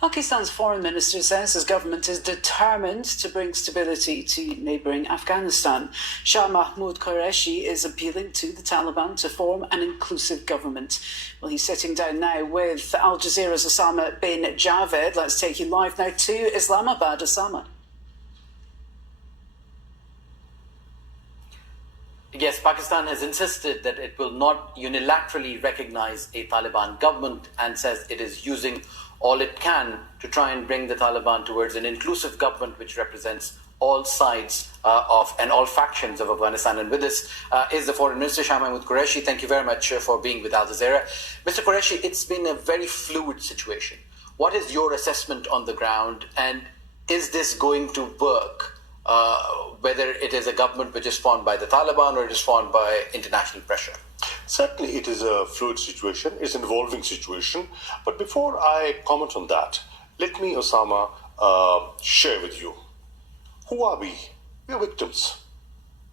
Pakistan's foreign minister says his government is determined to bring stability to neighbouring Afghanistan. Shah Mahmood Qureshi is appealing to the Taliban to form an inclusive government. Well, he's sitting down now with Aljazeera's Osama bin Javed. Let's take you live now to Islamabad. Osama. Yes, Pakistan has insisted that it will not unilaterally recognize a Taliban government and says it is using all it can to try and bring the Taliban towards an inclusive government which represents all sides of and all factions of Afghanistan. And with this is the Foreign Minister, Shah Mahmood Qureshi. Thank you very much for being with Al Jazeera. Mr. Qureshi, it's been a very fluid situation. What is your assessment on the ground, and is this going to work? Whether it is a government which is formed by the Taliban or it is formed by international pressure? Certainly, it is a fluid situation, it's an evolving situation. But before I comment on that, let me, Osama, share with you. Who are we? We are victims.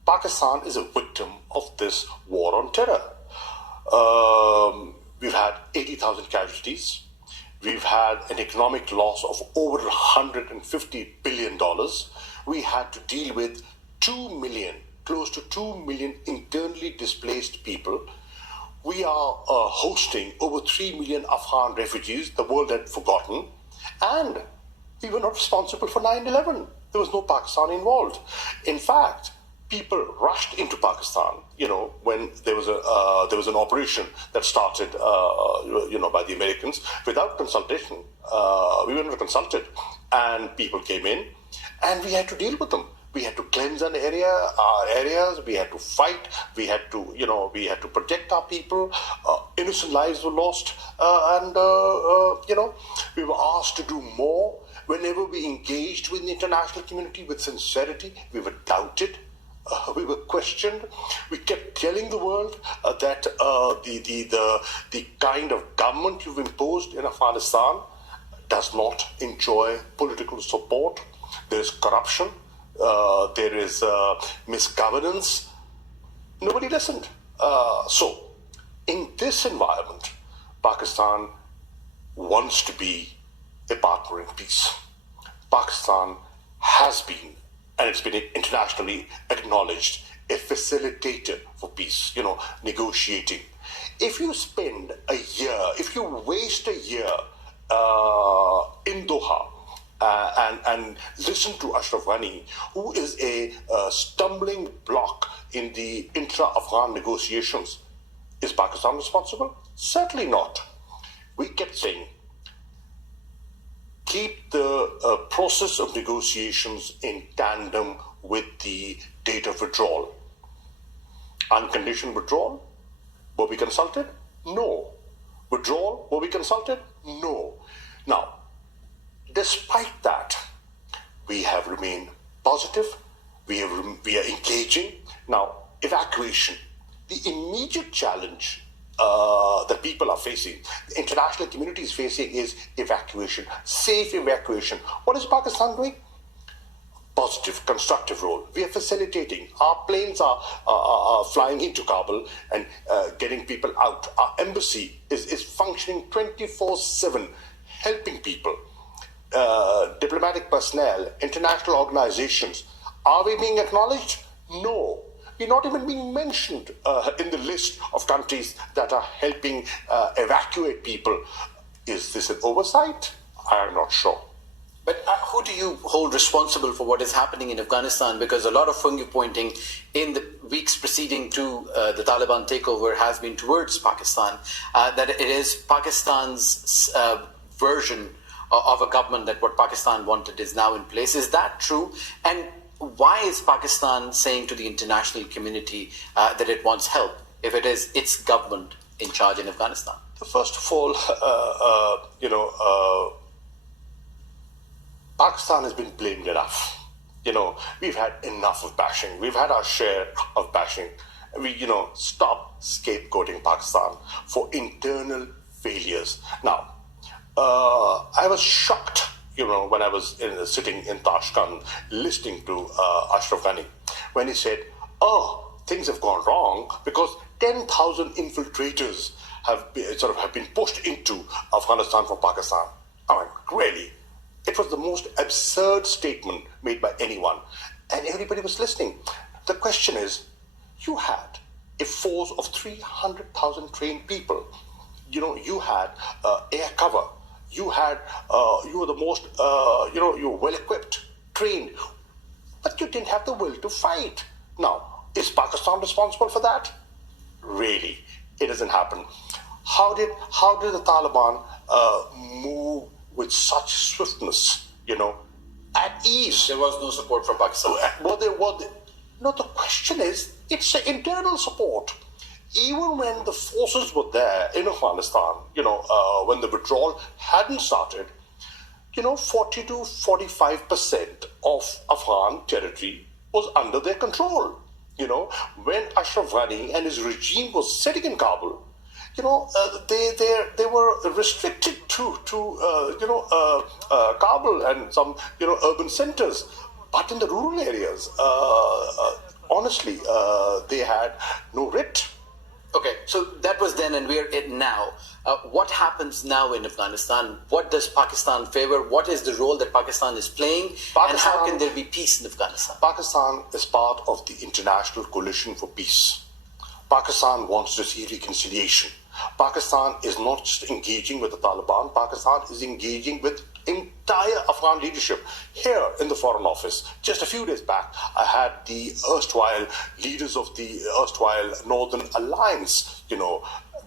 Pakistan is a victim of this war on terror. We've had 80,000 casualties. We've had an economic loss of over $150 billion. We had to deal with 2 million, close to 2 million internally displaced people. We are hosting over 3 million Afghan refugees the world had forgotten. And we were not responsible for 9/11. There was no Pakistan involved. In fact, people rushed into Pakistan, when there was an operation that started, by the Americans without consultation. We were not consulted, and people came in, and we had to deal with them. We had to cleanse our areas. We had to fight. We had to protect our people. Innocent lives were lost, and we were asked to do more. Whenever we engaged with the international community with sincerity, we were doubted. We were questioned. We kept telling the world that the kind of government you've imposed in Afghanistan does not enjoy political support. There is corruption. There is misgovernance. Nobody listened. So, in this environment, Pakistan wants to be a partner in peace. Pakistan has been, and it's been internationally acknowledged, a facilitator for peace, negotiating. If you spend a year, if you waste a year in Doha and listen to Ashraf Ghani, who is a stumbling block in the intra-Afghan negotiations, is Pakistan responsible? Certainly not. We kept saying, keep the process of negotiations in tandem with the date of withdrawal. Unconditional withdrawal? Were we consulted? No. Withdrawal? Were we consulted? No. Now, despite that, we have remained positive. We are engaging. Now, evacuation. The immediate challenge that people are facing, the international community is facing, is evacuation, safe evacuation. What is Pakistan doing? Positive, constructive role. We are facilitating. Our planes are flying into Kabul and getting people out. Our embassy is functioning 24/7, helping people. Diplomatic personnel, international organizations. Are we being acknowledged? No. We're not even being mentioned in the list of countries that are helping evacuate people. Is this an oversight? I am not sure. But who do you hold responsible for what is happening in Afghanistan? Because a lot of finger pointing in the weeks preceding to the Taliban takeover has been towards Pakistan, that it is Pakistan's version of a government, that what Pakistan wanted is now in place. Is that true? And why is Pakistan saying to the international community that it wants help if it is its government in charge in Afghanistan? First of all, Pakistan has been blamed enough. We've had enough of bashing. We've had our share of bashing. Stop scapegoating Pakistan for internal failures. Now, I was shocked, when I was sitting in Tashkent listening to Ashraf Ghani, when he said, things have gone wrong because 10,000 infiltrators have been pushed into Afghanistan from Pakistan. I mean, really. It was the most absurd statement made by anyone. And everybody was listening. The question is, you had a force of 300,000 trained people. You had air cover. You were the most, you were well equipped, trained, but you didn't have the will to fight. Now, is Pakistan responsible for that? Really, it doesn't happen. How did the Taliban move with such swiftness, at ease? There was no support from Pakistan. No, the question is, it's an internal support. Even when the forces were there in Afghanistan, when the withdrawal hadn't started, 40 to 45% of Afghan territory was under their control. When Ashraf Ghani and his regime was sitting in Kabul, they were restricted to Kabul and some urban centers, but in the rural areas, honestly, they had no writ. Okay, so that was then, and we're in now. What happens now in Afghanistan? What does Pakistan favor? What is the role that Pakistan is playing? And how can there be peace in Afghanistan? Pakistan is part of the International Coalition for Peace. Pakistan wants to see reconciliation. Pakistan is not just engaging with the Taliban. Pakistan is engaging with entire Afghan leadership. Here in the Foreign Office, just a few days back, I had the erstwhile leaders of the erstwhile Northern Alliance. They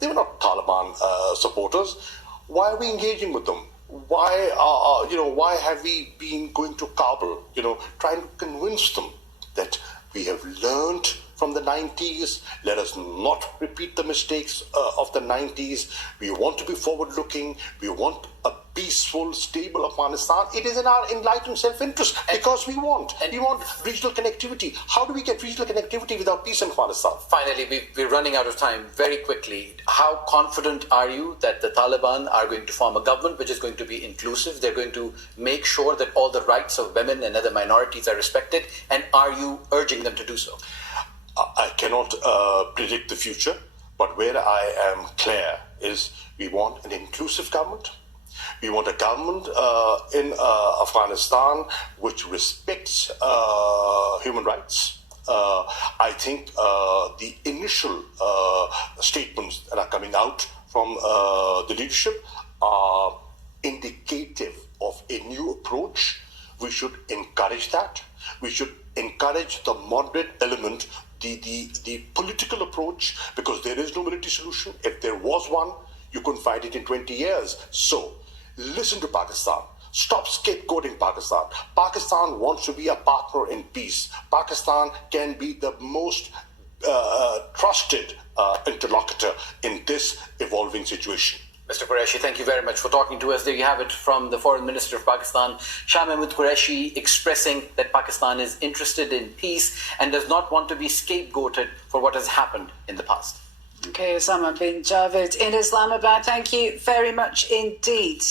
were not Taliban supporters. Why are we engaging with them? Why have we been going to Kabul, trying to convince them that we have learned from the 90s. Let us not repeat the mistakes of the 90s. We want to be forward-looking. We want a peaceful, stable Afghanistan. It is in our enlightened self-interest because we want regional connectivity. How do we get regional connectivity without peace in Afghanistan? Finally, we're running out of time. Very quickly, how confident are you that the Taliban are going to form a government which is going to be inclusive? They're going to make sure that all the rights of women and other minorities are respected. And are you urging them to do so? I cannot predict the future, but where I am clear is we want an inclusive government. We want a government in Afghanistan which respects human rights. I think the initial statements that are coming out from the leadership are indicative of a new approach. We should encourage that. We should encourage the moderate element, the political approach, because there is no military solution. If there was one, you couldn't fight it in 20 years. So listen to Pakistan. Stop scapegoating Pakistan. Pakistan wants to be a partner in peace. Pakistan can be the most trusted interlocutor in this evolving situation. Mr. Qureshi, thank you very much for talking to us. There you have it from the Foreign Minister of Pakistan, Shah Mahmood Qureshi, expressing that Pakistan is interested in peace and does not want to be scapegoated for what has happened in the past. Okay, Osama bin Javed in Islamabad, thank you very much indeed.